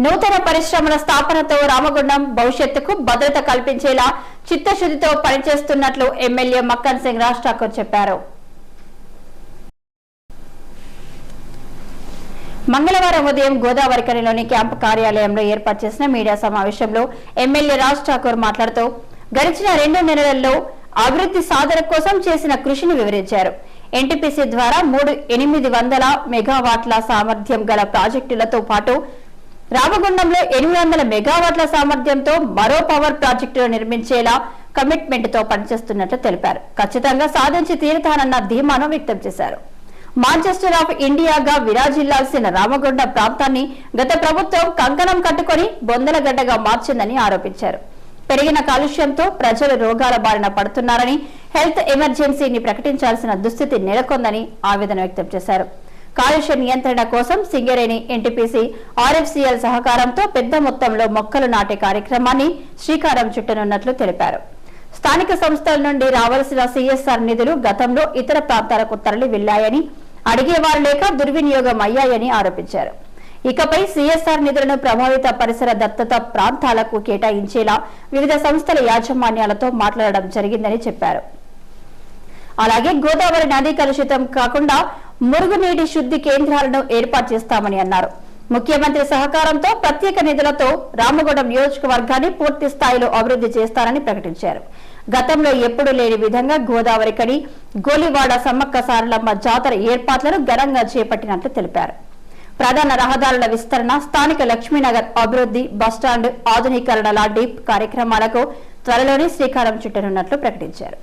నూతన పరిశ్రమల స్థాపనతో రామగుండం భవిష్యత్తుకు భద్రత కల్పించేలా చిత్తశుద్ధితో పనిచేస్తున్నట్లు ఎమ్మెల్యే మక్కన్ సింగ్ రాజ్ ఠాకూర్ చెప్పారు. మంగళవారం ఉదయం గోదావరి కనిలోని క్యాంపు కార్యాలయంలో ఏర్పాటు చేసిన మీడియా సమావేశంలో ఎమ్మెల్యే రాజ్ ఠాకూర్ మాట్లాడుతూ గడిచిన రెండు నెలల్లో అభివృద్ధి సాధన కోసం చేసిన కృషిని వివరించారు. ఎన్టీపీసీ ద్వారా మూడు ఎనిమిది వందల మెగావాట్ల సామర్థ్యం గల ప్రాజెక్టులతో పాటు రామగుండంలో ఎనిమిది వందల మెగావాట్ల సామర్థ్యంతో మరో పవర్ ప్రాజెక్టులు నిర్మించేలా కమిట్మెంట్తో పనిచేస్తున్నట్లు తెలిపారు. ఖచ్చితంగా సాధించి తీరుతానన్న ధీమాను వ్యక్తం చేశారు. మాంచెస్టర్ ఆఫ్ ఇండియాగా విరాజిల్లాల్సిన రామగుండ ప్రాంతాన్ని గత ప్రభుత్వం కంకణం కట్టుకొని బొందలగడ్డగా మార్చిందని ఆరోపించారు. పెరిగిన కాలుష్యంతో ప్రజలు రోగాల బారిన పడుతున్నారని హెల్త్ ఎమర్జెన్సీని ప్రకటించాల్సిన దుస్థితి నెలకొందని ఆవేదన వ్యక్తం చేశారు. కాలుష్య నియంత్రణ కోసం సింగరేణి ఎన్టీపీసీ ఆర్ఎఫ్సీఎల్ సహకారంతో పెద్ద మొత్తంలో మొక్కలు నాటే కార్యక్రమాన్ని శ్రీకారం చుట్టనున్నట్లు తెలిపారు. స్థానిక సంస్థల నుండి రావాల్సిన సీఎస్ఆర్ నిధులు గతంలో ఇతర ప్రాంతాలకు తరలి వెళ్ళాయని అడిగేవారు లేక దుర్వినియోగం అయ్యాయని ఆరోపించారు. ఇకపై సీఎస్ఆర్ నిధులను ప్రభావిత పరిసర దత్తత ప్రాంతాలకు కేటాయించేలా వివిధ సంస్థల యాజమాన్యాలతో మాట్లాడడం జరిగిందని చెప్పారు. అలాగే గోదావరి నది కలుషితం కాకుండా మురుగునీటి శుద్ధి కేంద్రాలను ఏర్పాటు చేస్తామని అన్నారు. ముఖ్యమంత్రి సహకారంతో ప్రత్యేక నిధులతో రామగూడెం నియోజకవర్గాన్ని పూర్తి స్థాయిలో అభివృద్ధి చేస్తారని ప్రకటించారు. గతంలో ఎప్పుడూ లేని విధంగా గోదావరి కడి గోలివాడ సమ్మక్క సారలమ్మ జాతర ఏర్పాట్లను ఘనంగా చేపట్టినట్లు తెలిపారు. ప్రధాన రహదారుల విస్తరణ స్థానిక లక్ష్మీనగర్ అభివృద్ధి బస్టాండ్ ఆధునీకరణ లాంటి కార్యక్రమాలకు త్వరలోనే శ్రీకారం చుట్టనున్నట్లు ప్రకటించారు.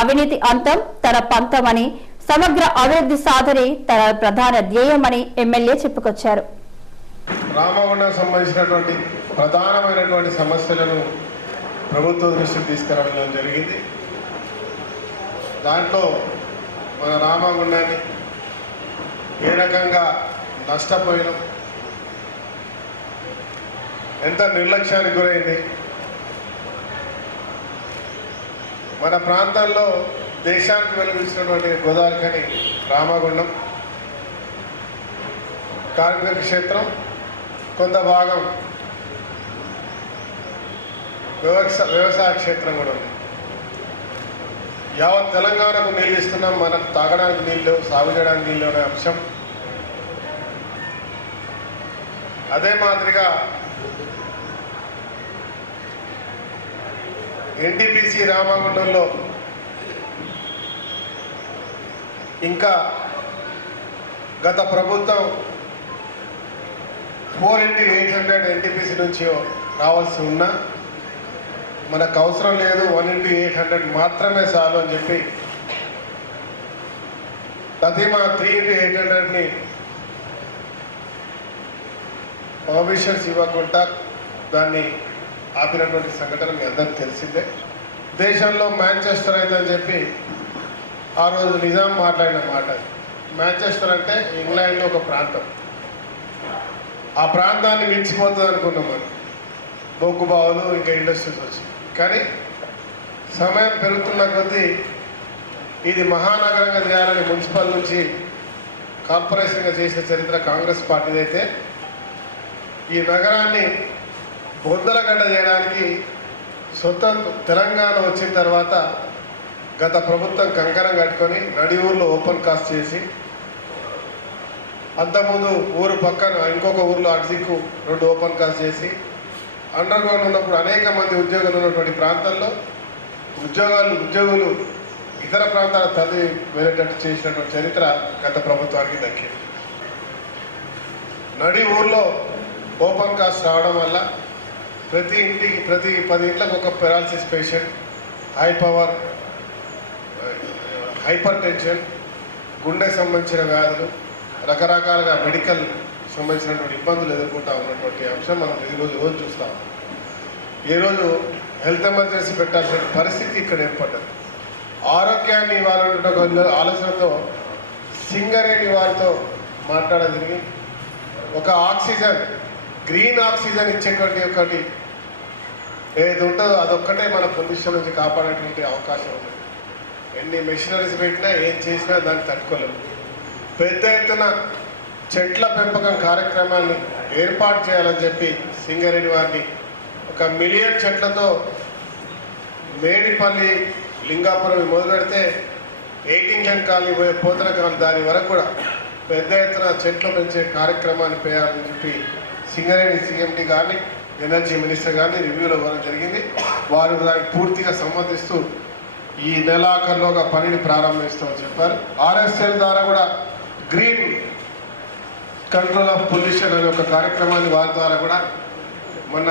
అవినీతి అంతం తన పంతమని సమగ్ర అభివృద్ధి సాధనే తన ప్రధాన ధ్యేయమని ఎమ్మెల్యే చెప్పుకొచ్చారు. రామగుండం సంబంధించినటువంటి ప్రధానమైనటువంటి సమస్యలను ప్రభుత్వ దృష్టికి తీసుకురావడం జరిగింది. దాంట్లో మన రామగుండాన్ని ఏ రకంగా నష్టపోయినాం ఎంత నిర్లక్ష్యానికి గురైంది మన ప్రాంతంలో దేశానికి వెలువచ్చినటువంటి గోదావరికని రామగుండం కార్మిక క్షేత్రం కొంత భాగం వ్యవసాయ వ్యవసాయ క్షేత్రం కూడా ఉంది. యావత్ తెలంగాణకు నీళ్ళు ఇస్తున్నాం మనకు తాగడానికి నీళ్ళు సాగు చేయడానికి నీళ్ళు అనే అంశం. అదే మాదిరిగా ఎన్టీపీసీ రామగుండంలో ఇంకా గత ప్రభుత్వం four into eight hundred NTPC నుంచి రావాల్సి ఉన్నా మనకు అవసరం లేదు వన్ ఇంటూ ఎయిట్ హండ్రెడ్ మాత్రమే చాలు అని చెప్పి తదిమా త్రీ ఇంటూ ఎయిట్ హండ్రెడ్ని పర్మిషన్స్ ఇవ్వకుండా దాన్ని ఆపినటువంటి సంఘటన మీ అందరికి తెలిసిందే. దేశంలో మాంచెస్టర్ అని చెప్పి ఆ రోజు నిజాం మాట్లాడిన మాట అది. మాంచెస్టర్ అంటే ఇంగ్లాండ్లో ఒక ప్రాంతం. ఆ ప్రాంతాన్ని మించిపోతుంది అనుకున్నాం మనం. బొగ్గు బావులు ఇంకా ఇండస్ట్రీస్ వచ్చి కానీ సమయం పెరుగుతున్న కొద్దీ ఇది మహానగరంగా చేయాలని మున్సిపల్ నుంచి కార్పొరేషన్గా చేసిన చరిత్ర కాంగ్రెస్ పార్టీదైతే ఈ నగరాన్ని బొందలగడ్డ చేయడానికి స్వతంత్ర తెలంగాణ వచ్చిన తర్వాత గత ప్రభుత్వం కంకణం కట్టుకొని నడి ఊర్లో ఓపెన్ కాస్ట్ చేసి అంతకుముందు ఊరు పక్కన ఇంకొక ఊర్లో అడ్జిక్కు రెండు ఓపెన్ కాస్ట్ చేసి అండర్ గ్రౌండ్ ఉన్నప్పుడు అనేక మంది ఉద్యోగులు ఉన్నటువంటి ప్రాంతాల్లో ఉద్యోగాలు ఉద్యోగులు ఇతర ప్రాంతాల తల్లి వెళ్ళేటట్టు చేసినటువంటి చరిత్ర గత ప్రభుత్వానికి దక్కింది. నడి ఊర్లో ఓపెన్ కాస్ట్ రావడం వల్ల ప్రతి ఇంటికి ప్రతి పది ఇంట్లకు ఒక paralysis patient high power hypertension గుండె సంబంధించిన వ్యాధులు రకరకాలుగా మెడికల్ సంబంధించినటువంటి ఇబ్బందులు ఎదుర్కొంటా ఉన్నటువంటి అంశం మనం ఈరోజు రోజు చూస్తాం ఈరోజు హెల్త్ ఎమర్జెన్సీ పెట్టాల్సిన పరిస్థితి ఇక్కడ ఏర్పడ్డది. ఆరోగ్యాన్ని ఇవ్వాలన్న ఆలోచనతో సింగరేణి వారితో మాట్లాడేది ఒక ఆక్సిజన్ గ్రీన్ ఆక్సిజన్ ఇచ్చేటువంటి ఒకటి ఏది ఉంటుందో అదొక్కటే మన పొల్యూషన్ నుంచి కాపాడేటువంటి అవకాశం ఉంది. ఎన్ని మెషినరీస్ పెట్టినా ఏం చేసినా దాన్ని తట్టుకోలేము. పెద్ద ఎత్తున చెట్ల పెంపకం కార్యక్రమాన్ని ఏర్పాటు చేయాలని చెప్పి సింగరేణి వారిని ఒక మిలియన్ చెట్లతో మేడిపల్లి లింగాపురం మొదలు పెడితే ఎయిటీన్ కెన్ కాలనీ పోయే పోతల కాలనీ దాని వరకు కూడా పెద్ద ఎత్తున చెట్లు పెంచే కార్యక్రమాన్ని పేయాలని చెప్పి సింగరేణి సీఎండి గారిని ఎనర్జీ మినిస్టర్ గారిని రివ్యూలో ఇవ్వడం జరిగింది. వారు దానికి పూర్తిగా సంబంధిస్తూ ఈ నెలాఖరులోగా పనిని ప్రారంభిస్తామని చెప్పారు. ఆర్ఎస్ఎల్ ద్వారా కూడా గ్రీన్ కంట్రోల్ ఆఫ్ పొల్యూషన్ అనే ఒక కార్యక్రమాన్ని వారి ద్వారా కూడా మొన్న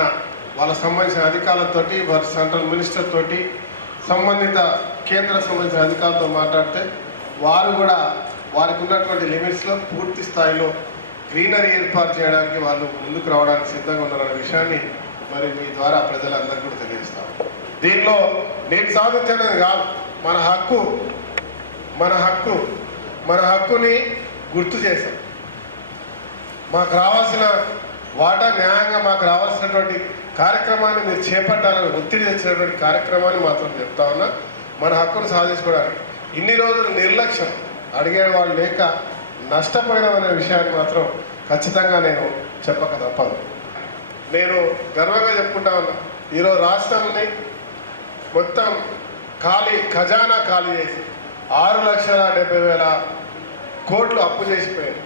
వాళ్ళ సంబంధించిన అధికారులతోటి వారి సెంట్రల్ మినిస్టర్ తోటి సంబంధిత కేంద్ర సంబంధించిన అధికారులతో మాట్లాడితే వారు కూడా వారికి ఉన్నటువంటి లిమిట్స్లో పూర్తి స్థాయిలో గ్రీనరీ ఏర్పాటు చేయడానికి వాళ్ళు ముందుకు రావడానికి సిద్ధంగా ఉన్నారనే విషయాన్ని మరి మీ ద్వారా ప్రజలందరికీ కూడా తెలియజేస్తాము దీనిలో నేను సాధించినది కాదు. మన హక్కు మన హక్కు మన హక్కుని గుర్తు చేశాం. మాకు రావాల్సిన వాటా న్యాయంగా మాకు రావాల్సినటువంటి కార్యక్రమాన్ని మీరు చేపట్టాలని ఒత్తిడి తెచ్చినటువంటి కార్యక్రమాన్ని మాత్రం చెప్తా ఉన్నా మన హక్కును సాధించుకోవడానికి. ఇన్ని రోజులు నిర్లక్ష్యం అడిగే వాళ్ళు లేక నష్టపోయినామనే విషయాన్ని మాత్రం ఖచ్చితంగా నేను చెప్పక తప్పదు. నేను గర్వంగా చెప్పుకుంటా ఉన్నా ఈరోజు రాష్ట్రాన్ని మొత్తం ఖాళీ ఖజానా ఖాళీ చేసి ఆరు లక్షల డెబ్బై వేల కోట్లు అప్పు చేసిపోయింది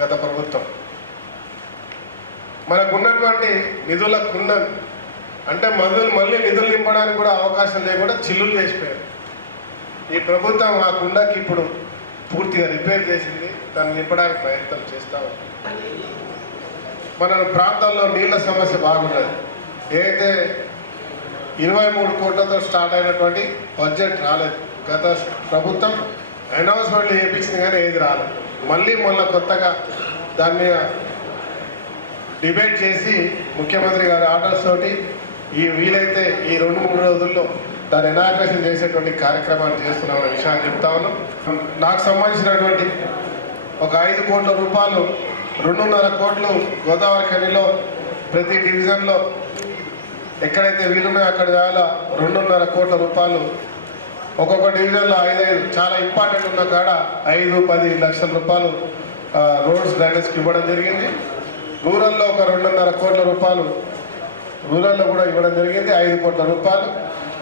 గత ప్రభుత్వం. మనకున్నటువంటి నిధుల నిధులకు అంటే మధులు మళ్ళీ నిధులు నింపడానికి కూడా అవకాశం లేకుండా చిల్లులు చేసిపోయారు. ఈ ప్రభుత్వం ఆ కుండకి ఇప్పుడు పూర్తిగా రిపేర్ చేసింది దాన్ని నింపడానికి ప్రయత్నం చేస్తాం ఉంది. మన ప్రాంతాల్లో నీళ్ళ సమస్య బాగున్నది. ఏదైతే ఇరవై మూడు కోట్లతో స్టార్ట్ అయినటువంటి బడ్జెట్ రాలేదు. గత ప్రభుత్వం అనౌన్స్మెంట్లు చేయించింది కానీ ఏది రాలేదు. మళ్ళీ మొన్న కొత్తగా దాని మీద డిబేట్ చేసి ముఖ్యమంత్రి గారి ఆర్డర్స్ తోటి ఈ వీలైతే ఈ రెండు మూడు రోజుల్లో దాన్ని ఎనాగ్రేషన్ చేసేటువంటి కార్యక్రమాన్ని చేస్తున్నామనే విషయాన్ని చెప్తా ఉన్నాం. నాకు సంబంధించినటువంటి ఒక ఐదు కోట్ల రూపాయలు రెండున్నర కోట్లు గోదావరి ఖనిలో ప్రతి డివిజన్లో ఎక్కడైతే వీలున్నాయో అక్కడ చాలా రెండున్నర కోట్ల రూపాయలు. ఒక్కొక్క డివిజన్లో ఐదైదు చాలా ఇంపార్టెంట్ ఉన్న కాడ ఐదు పది లక్షల రూపాయలు రోడ్స్ డ్రైనేజ్కి ఇవ్వడం జరిగింది. రూరల్లో ఒక రెండున్నర కోట్ల రూపాయలు రూరల్లో కూడా ఇవ్వడం జరిగింది ఐదు కోట్ల రూపాయలు.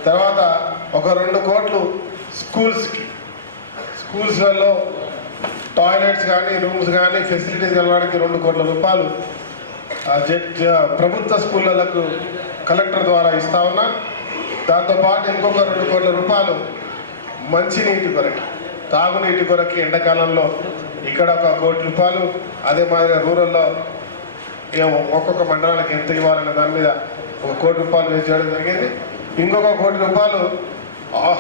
తర్వాత ఒక రెండు కోట్లు స్కూల్స్కి స్కూల్స్లలో టాయిలెట్స్ కానీ రూమ్స్ కానీ ఫెసిలిటీస్ కలవడానికి రెండు కోట్ల రూపాయలు జడ్ జ- ప్రభుత్వ స్కూళ్ళకు కలెక్టర్ ద్వారా ఇస్తా ఉన్నా. దాంతోపాటు ఇంకొక రెండు కోట్ల రూపాయలు మంచినీటి కొరకు తాగునీటి కొరకు ఎండాకాలంలో ఇక్కడ ఒక కోటి రూపాయలు అదే మాదిరిగా రూరల్లో ఒక్కొక్క మండలానికి ఎంత ఇవ్వాలనే దాని మీద ఒక కోటి రూపాయలు వేసేయడం జరిగింది. ఇంకొక కోటి రూపాయలు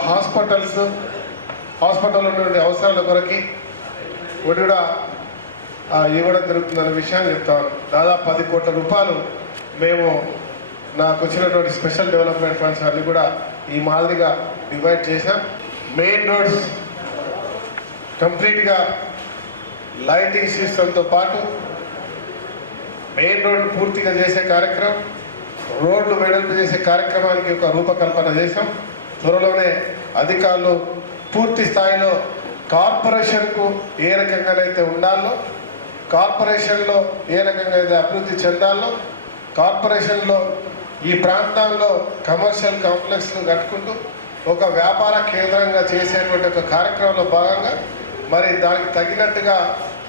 హాస్పిటల్స్ హాస్పిటల్ ఉన్నటువంటి అవసరాల కొరకి ఒకటి కూడా ఇవ్వడం జరుగుతుందనే విషయాన్ని చెప్తాను దాదాపు పది కోట్ల రూపాయలు మేము నాకు వచ్చినటువంటి స్పెషల్ డెవలప్మెంట్ ఫండ్స్ అన్ని కూడా ఈ మాదిరిగా డివైడ్ చేశాం. మెయిన్ రోడ్స్ కంప్లీట్గా లైటింగ్ సిస్టంతో పాటు మెయిన్ రోడ్డు పూర్తిగా చేసే కార్యక్రమం రోడ్లు వెడల్పు చేసే కార్యక్రమానికి ఒక రూపకల్పన చేశాం. త్వరలోనే అధికారులు పూర్తి స్థాయిలో కార్పొరేషన్కు ఏ రకంగానైతే ఉండాలో కార్పొరేషన్లో ఏ రకంగా అయితే అభివృద్ధి చెందాలో కార్పొరేషన్లో ఈ ప్రాంతంలో కమర్షియల్ కాంప్లెక్స్ను కట్టుకుంటూ ఒక వ్యాపార కేంద్రంగా చేసేటువంటి ఒక కార్యక్రమంలో భాగంగా మరి దానికి తగినట్టుగా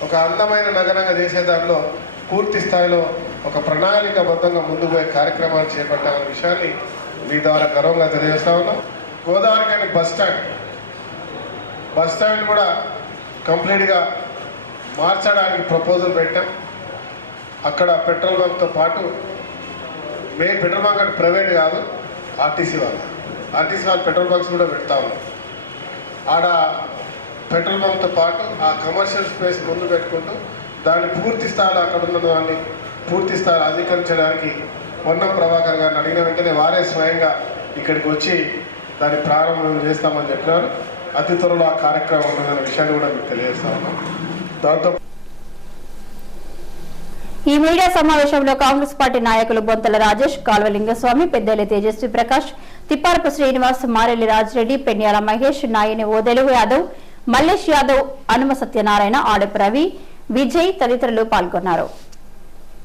ఒక అందమైన నగరంగా చేసే దానిలో పూర్తి స్థాయిలో ఒక ప్రణాళికబద్ధంగా ముందుకు పోయే కార్యక్రమాలు చేపట్టాలన్న విషయాన్ని మీ ద్వారా గర్వంగా తెలియజేస్తా ఉన్నాం. గోదావరి కానీ బస్ స్టాండ్. బస్ స్టాండ్ కూడా కంప్లీట్గా మార్చడానికి ప్రపోజల్ పెట్టాం. అక్కడ పెట్రోల్ బంక్తో పాటు మేము పెట్రోల్ బంక్ అంటే ప్రైవేట్ కాదు ఆర్టీసీ వాళ్ళు. ఆర్టీసీ వాళ్ళు పెట్రోల్ బంక్స్ కూడా పెడతా ఉన్నాం ఆడ పెట్రోల్ బంక్తో పాటు ఆ కమర్షియల్ స్పేస్ ముందు పెట్టుకుంటూ దాన్ని పూర్తి స్థాయిలో అక్కడ ఉన్న దాన్ని పూర్తి స్థాయిలో అధికరించడానికి పొన్నం ప్రభాకర్ గారిని అడిగిన వెంటనే వారే స్వయంగా ఇక్కడికి వచ్చి దాన్ని ప్రారంభం చేస్తామని చెప్పినారు. అతి త్వరలో ఆ కార్యక్రమం ఉంటుందనే విషయాన్ని కూడా మీకు తెలియజేస్తా ఉన్నాం. దాంతో ఈ మీడియా సమావేశంలో కాంగ్రెస్ పార్టీ నాయకులు బొంతల రాజేష్ కాల్వలింగస్వామి పెద్దలి తేజస్వి ప్రకాష్ తిప్పారపు శ్రీనివాస్ మారెల్లి రాజిరెడ్డి పెన్యాల మహేష్ నాయని ఓదెలుగు యాదవ్ మల్లేష్ యాదవ్ హనుమ సత్యనారాయణ ఆడపు రవి విజయ్ తదితరులు పాల్గొన్నారు.